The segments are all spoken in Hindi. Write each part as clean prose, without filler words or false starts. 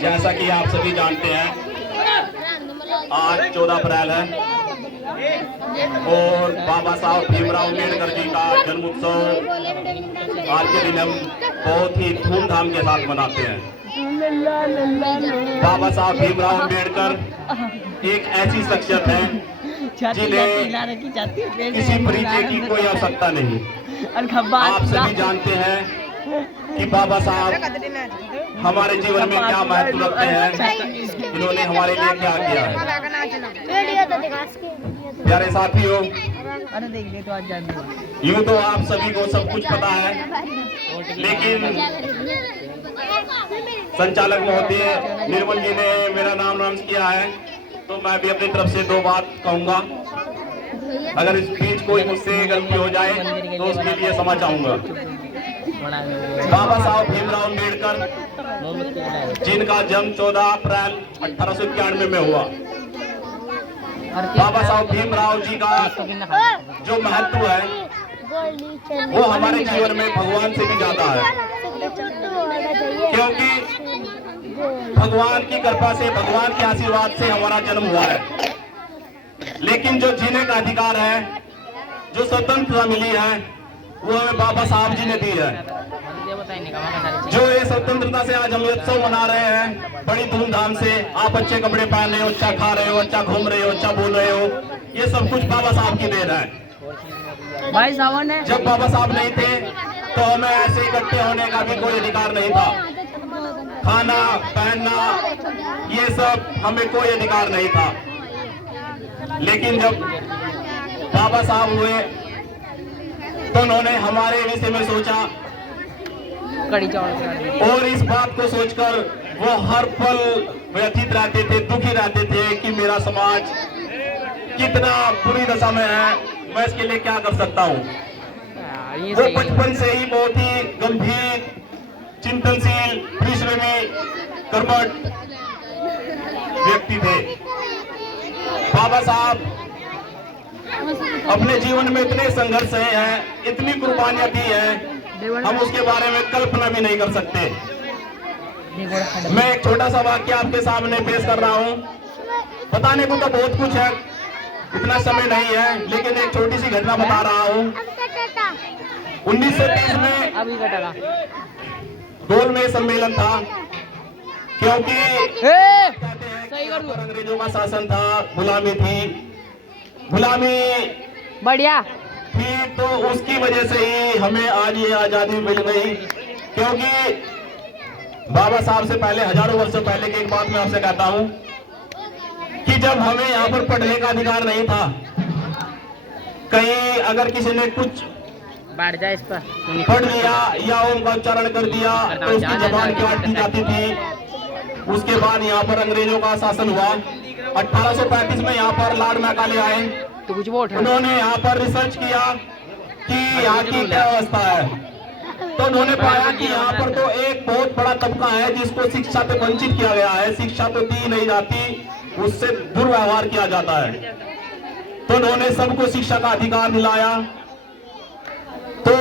जैसा कि आप सभी जानते हैं, आज 14 अप्रैल है और बाबा साहब भीमराव अम्बेडकर जी का जन्म उत्सव आज के दिन हम बहुत ही धूमधाम के साथ मनाते हैं। बाबा साहब भीमराव अम्बेडकर एक ऐसी शख्सियत है जिन्हें किसी परिचय की कोई आवश्यकता नहीं। आप सभी जानते हैं कि बाबा साहब हमारे जीवन में क्या महत्व रखते हैं, इन्होंने हमारे लिए क्या किया है। प्यारे साथियों, यूं तो आप सभी को सब कुछ पता है, लेकिन संचालक महोदय निर्मल जी ने मेरा नाम अनाउंस किया है, तो मैं भी अपनी तरफ से 2 बात कहूंगा। अगर इस बीच कोई मुझसे गलती हो जाए तो उसके लिए क्षमा चाहूंगा। बाबा साहब भीमराव अम्बेडकर जिनका जन्म 14 अप्रैल 1891 में हुआ। बाबा साहब भीमराव जी का जो महत्व है वो हमारे जीवन में भगवान से भी ज्यादा है, क्योंकि भगवान की कृपा से, भगवान के आशीर्वाद से हमारा जन्म हुआ है। लेकिन जो जीने का अधिकार है, जो स्वतंत्रता मिली है, वो हमें बाबा साहब जी ने दी है। जो ये स्वतंत्रता से आज हम उत्सव मना रहे हैं बड़ी धूमधाम से, आप अच्छे कपड़े पहन रहे हो, अच्छा खा रहे हो, अच्छा घूम रहे हो, अच्छा बोल रहे हो, ये सब कुछ बाबा साहब की देन है। भाई सावन है। जब बाबा साहब नहीं थे तो हमें ऐसे इकट्ठे होने का भी कोई अधिकार नहीं था। खाना पहनना ये सब हमें कोई अधिकार नहीं था। लेकिन जब बाबा साहब हुए तो उन्होंने हमारे विषय में सोचा और इस बात को सोचकर वो हर पल व्यथित रहते थे, दुखी रहते थे कि मेरा समाज कितना बुरी दशा में है, मैं इसके लिए क्या कर सकता हूँ। वो बचपन से ही बहुत ही गंभीर, चिंतनशील, परिश्रमी, कर्मठ व्यक्ति थे। बाबा साहब अपने जीवन में इतने संघर्ष हैं, इतनी कुर्बानियां दी हैं, हम उसके बारे में कल्पना भी नहीं कर सकते। मैं एक छोटा सा वाक्य आपके सामने पेश कर रहा हूँ। बताने को तो बहुत कुछ है, इतना समय नहीं है, लेकिन एक छोटी सी घटना बता रहा हूँ। 1930 में गोल में सम्मेलन था, क्योंकि अंग्रेजों का शासन था, गुलामी थी, गुलामी बढ़िया थी, तो उसकी वजह से ही हमें आज ये आजादी मिल गई। क्योंकि बाबा साहब से पहले, हजारों वर्षों पहले की एक बात मैं आपसे कहता हूँ कि जब हमें यहाँ पर पढ़ने का अधिकार नहीं था, कहीं अगर किसी ने कुछ पढ़ लिया या उनका उच्चारण कर दिया तो उसकी जबान काट दी जाती थी। उसके बाद यहाँ पर अंग्रेजों का शासन हुआ। 1835 में यहाँ पर लॉर्ड मैकाले आए, तो कुछ वोट है। उन्होंने यहाँ पर रिसर्च किया कि यहाँ की क्या व्यवस्था है, तो उन्होंने पाया कि यहाँ पर तो एक बहुत बड़ा तबका है जिसको शिक्षा से वंचित किया गया है, शिक्षा तो दी नहीं जाती, उससे दुर्व्यवहार किया जाता है। तो उन्होंने सबको शिक्षा का अधिकार दिलाया। तो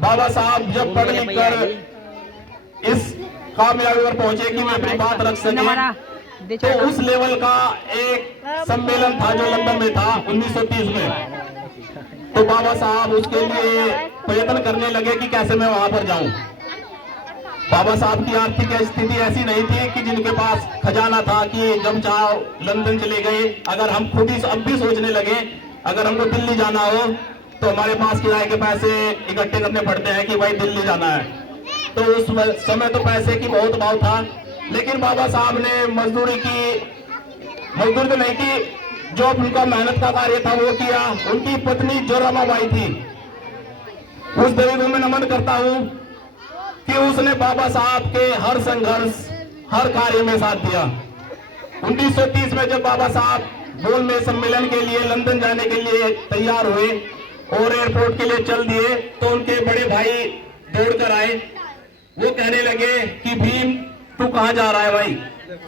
बाबा साहब जब पढ़ लिख कर इस कामयाबी पर पहुंचे कि मैं अपनी बात रख सके, तो उस लेवल का एक सम्मेलन था जो लंदन में था 1930 में। तो बाबा साहब उसके लिए प्रयत्न करने लगे कि कैसे मैं वहां पर जाऊं। बाबा साहब की आर्थिक स्थिति ऐसी नहीं थी कि जिनके पास खजाना था कि जब चाहो लंदन चले गए। अगर हम खुद ही अब भी सोचने लगे, अगर हमको दिल्ली जाना हो तो हमारे पास किराए के पैसे इकट्ठे करने पड़ते हैं कि भाई दिल्ली जाना है। तो उस समय तो पैसे की बहुत अभाव था, लेकिन बाबा साहब ने मजदूरी तो नहीं की, जो उनका मेहनत का कार्य था वो किया। उनकी पत्नी जो रमाबाई थी, उस देवी को मैं नमन करता हूँ कि उसने बाबा साहब के हर संघर्ष, हर कार्य में साथ दिया। 1930 में जब बाबा साहब गोल में सम्मेलन के लिए लंदन जाने के लिए तैयार हुए और एयरपोर्ट के लिए चल दिए, तो उनके बड़े भाई दौड़कर आए। वो कहने लगे कि भीम तू कहाँ जा रहा है भाई?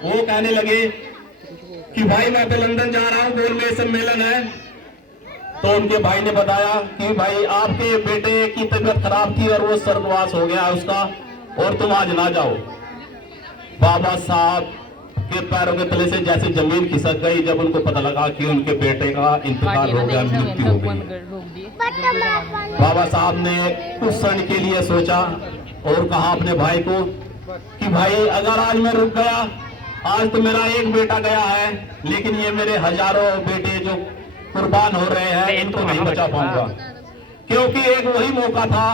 वो कहने लगे कि भाई मैं तो लंदन जा रहा हूँ, गोल में सम्मेलन है। तो उनके भाई ने बताया कि भाई आपके बेटे की तबीयत खराब थी और वो सर्वनाश हो गया उसका, और तुम आज ना जाओ। बाबा साहब के पैरों के तले से जैसे जमीन खिसक गई जब उनको पता लगा कि उनके बेटे का इंतकाल हो गया, मृत्यु हो गई। बाबा साहब ने कुछ क्षण के लिए सोचा और कहा अपने भाई को कि भाई अगर आज मैं रुक गया, आज तो मेरा एक बेटा गया है, लेकिन ये मेरे हजारों बेटे जो कुर्बान हो रहे हैं इनको नहीं बचा पाऊंगा। क्योंकि एक वही मौका था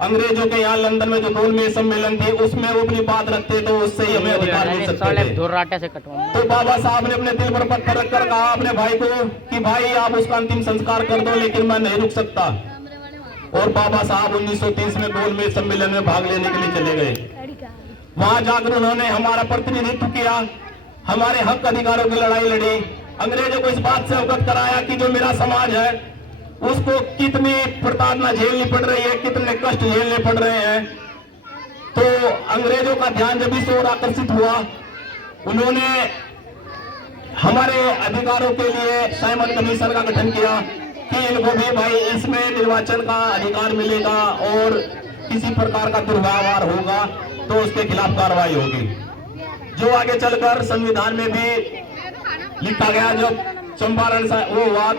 अंग्रेजों के यहाँ लंदन में जो गोलमेज सम्मेलन थी, उसमें वो अपनी बात रखते तो उससे ही हमें अधिकार मिल सकते थे। तो बाबा साहब ने अपने दिल पर पत्थर रखकर कहा अपने भाई को कि भाई आप उसका अंतिम संस्कार कर दो, लेकिन मैं नहीं रुक सकता। और बाबा साहब 1930 में गोलमेज सम्मेलन में भाग लेने के लिए चले गए। वहां जाकर उन्होंने हमारा प्रतिनिधित्व किया, हमारे हक अधिकारों की लड़ाई लड़ी, अंग्रेजों को इस बात से अवगत कराया कि जो मेरा समाज है उसको कितनी प्रताड़ना झेलनी पड़ रही है, कितने कष्ट झेलने पड़ रहे हैं। तो अंग्रेजों का ध्यान जब इस ओर आकर्षित हुआ, उन्होंने हमारे अधिकारों के लिए साइमन कमीशन का गठन किया कि इनको भी भाई इसमें निर्वाचन का अधिकार मिलेगा और किसी प्रकार का दुर्व्यवहार होगा तो उसके खिलाफ कार्रवाई होगी। जो आगे चलकर संविधान में भी लिखा गया। जब चंपारण वो हुआ,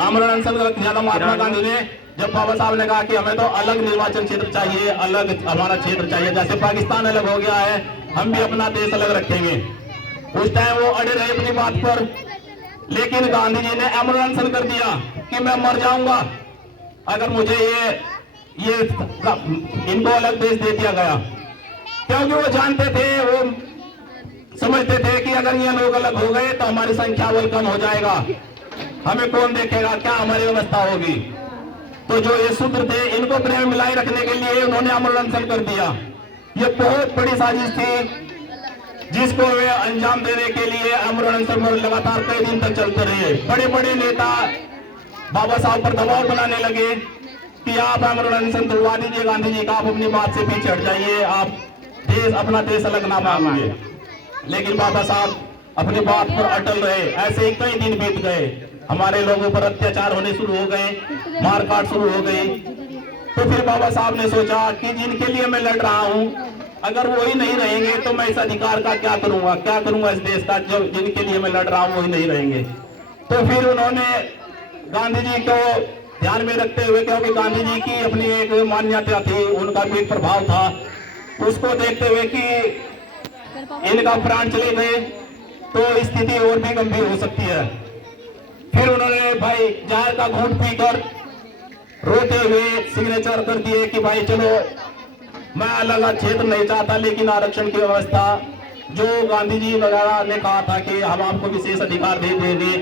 आमरण अनशन किया था महात्मा गांधी ने, जब बाबा साहब ने कहा कि हमें तो अलग निर्वाचन क्षेत्र चाहिए, अलग हमारा क्षेत्र चाहिए, जैसे पाकिस्तान अलग हो गया है हम भी अपना देश अलग रखेंगे। उस टाइम वो अड़े रहे अपनी बात पर, लेकिन गांधी जी ने आमरण अनशन कर दिया कि मैं मर जाऊंगा अगर मुझे ये इनको अलग देश दे दिया गया। क्योंकि वो जानते थे, वो समझते थे कि अगर ये लोग अलग हो गए तो हमारी संख्या बल कम हो जाएगा, हमें कौन देखेगा, क्या हमारी व्यवस्था होगी। तो जो ये सूत्र थे इनको प्रेम मिलाई रखने के लिए उन्होंने आमरण अनशन कर दिया। ये बहुत बड़ी साजिश थी जिसको वे अंजाम देने के लिए आमरण अनशन लगातार कई दिन तक चलते रहे। बड़े बड़े नेता बाबा साहब पर दबाव बनाने लगे कि आप आमरण अनशन तोड़वा दीजिए गांधी जी का, आप अपनी बात से पीछे हट जाइए, आप अपना देश अलग ना मांगिए। लेकिन बाबा साहब अपनी बात पर अटल रहे। ऐसे ही कई दिन बीत गए, हमारे लोगों पर अत्याचार होने शुरू हो गए, मारकाट शुरू हो गई। तो फिर बाबा साहब ने सोचा कि जिनके लिए मैं लड़ रहा हूं अगर वही नहीं रहेंगे तो मैं इस अधिकार का क्या करूंगा इस देश का, जो जिनके लिए मैं लड़ रहा हूं वही नहीं रहेंगे। तो फिर उन्होंने गांधी जी को ध्यान में रखते हुए, क्योंकि गांधी जी की अपनी एक मान्यता थी, उनका भी एक प्रभाव था, उसको देखते हुए कि इनका प्राण चले गए तो स्थिति और भी गंभीर हो सकती है। फिर उन्होंने भाई जहर का घूंट पीकर रोते हुए सिग्नेचर कर दिए कि भाई चलो मैं अलग क्षेत्र नहीं चाहता, लेकिन आरक्षण की व्यवस्था जो गांधी जी वगैरह ने कहा था कि हम आपको विशेष अधिकार दे देंगे,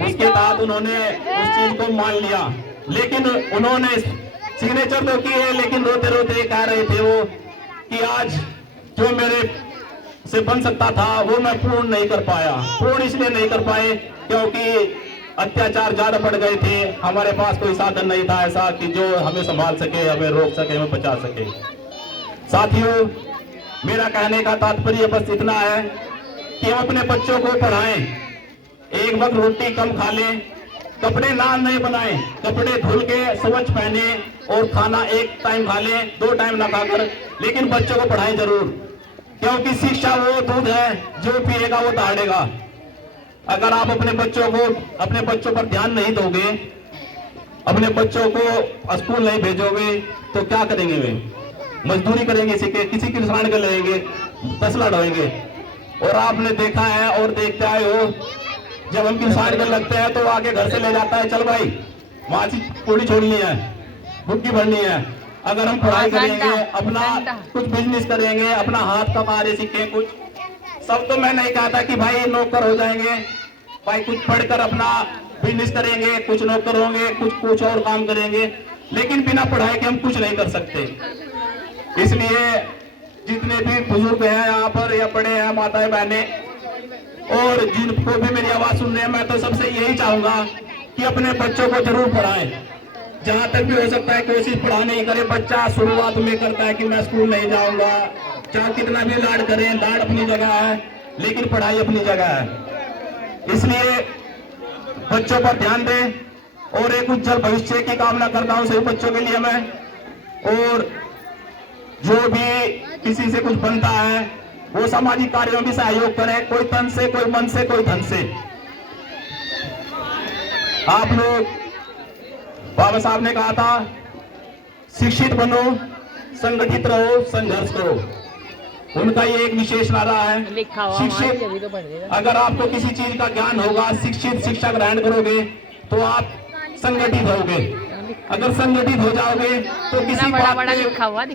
उसके तहत उन्होंने उस चीज को मान लिया। लेकिन उन्होंने सिग्नेचर तो किए, लेकिन रोते रोते कह रहे थे वो कि आज जो मेरे से बन सकता था वो मैं पूर्ण नहीं कर पाया। पूर्ण इसलिए नहीं कर पाए क्योंकि अत्याचार ज्यादा बढ़ गए थे, हमारे पास कोई साधन नहीं था ऐसा कि जो हमें संभाल सके, हमें रोक सके, हमें बचा सके। साथियों, मेरा कहने का तात्पर्य बस इतना है कि हम अपने बच्चों को पढ़ाएं, एक वक्त रोटी कम खा लें, कपड़े ना नए बनाएं, कपड़े धुल के स्वच्छ पहने और खाना एक टाइम खा लें, 2 टाइम ना खाकर, लेकिन बच्चों को पढ़ाएं जरूर। क्योंकि शिक्षा वो दूध है, जो पिएगा वो दहाड़ेगा। अगर आप अपने बच्चों पर ध्यान नहीं दोगे, अपने बच्चों को स्कूल नहीं भेजोगे तो क्या करेंगे वे? मजदूरी करेंगे, किसी किसान के लगेंगे, तसला ढोएंगे। और आपने देखा है और देखते आए हो, जब हम किसान के लगते हैं तो आगे घर से ले जाता है, चल भाई माची पूरी छोड़नी है, भुक्की भरनी है। अगर हम पढ़ाई करेंगे, अपना कुछ बिजनेस करेंगे, अपना हाथ का कार्य सीखें कुछ, सब तो मैं नहीं कहता कि भाई नौकर हो जाएंगे, भाई कुछ पढ़कर अपना बिजनेस करेंगे, कुछ नौकर होंगे, कुछ और काम करेंगे, लेकिन बिना पढ़ाई के हम कुछ नहीं कर सकते। इसलिए जितने भी बुजुर्ग हैं यहाँ पर या बड़े हैं, माताएं बहनें, और जिनको भी मेरी आवाज सुन रहे हैं, मैं तो सबसे यही चाहूंगा कि अपने बच्चों को जरूर पढ़ाएं। जहां तक भी हो सकता है कोशिश पढ़ाने की करें। बच्चा शुरुआत में करता है कि मैं स्कूल नहीं जाऊंगा, चाहे कितना भी लाड करें, लाड अपनी जगह है, लेकिन पढ़ाई अपनी जगह है। इसलिए बच्चों पर ध्यान दें, और एक उज्जवल भविष्य की कामना करता हूं सभी बच्चों के लिए मैं। और जो भी किसी से कुछ बनता है वो सामाजिक कार्यों में भी सहयोग करे, कोई तन से, कोई मन से, कोई धन से। आप लोग, बाबा साहब ने कहा था शिक्षित बनो, संगठित रहो, संघर्ष करो। उनका ये एक विशेष नारा है। लिखा हुआ शिक्षित, अगर आपको किसी चीज का ज्ञान होगा, शिक्षित शिक्षा ग्रहण करोगे तो आप संगठित होगे। अगर संगठित हो जाओगे तो किसी बात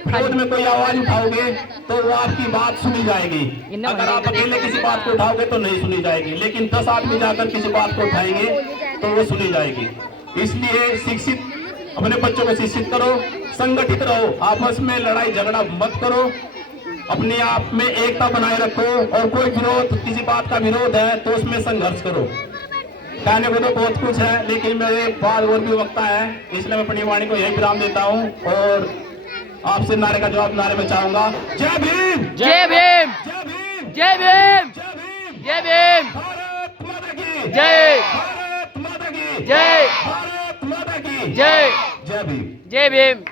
विरोध में कोई आवाज उठाओगे तो वो आपकी बात सुनी जाएगी। अगर आप अकेले किसी बात को उठाओगे तो नहीं सुनी जाएगी, लेकिन 10 आदमी जाकर किसी बात को उठाएंगे तो वो सुनी जाएगी। इसलिए शिक्षित, अपने बच्चों को शिक्षित करो, संगठित रहो, आपस में लड़ाई झगड़ा मत करो, अपने आप में एकता बनाए रखो। और कोई विरोध, किसी बात का विरोध है तो उसमें संघर्ष करो। कहने को तो बहुत कुछ है, लेकिन मेरे बाद और भी वक्ता है, इसलिए मैं अपनी वाणी को यही विराम देता हूं और आपसे नारे का जवाब नारे में चाहूंगा। जय भीम, जय भीम, जय भीम, जय भीम, जय भीम, जय भीम, भारत माता की जय, भारत माता की जय, भारत माता की जय, जय भीम। जय भीम।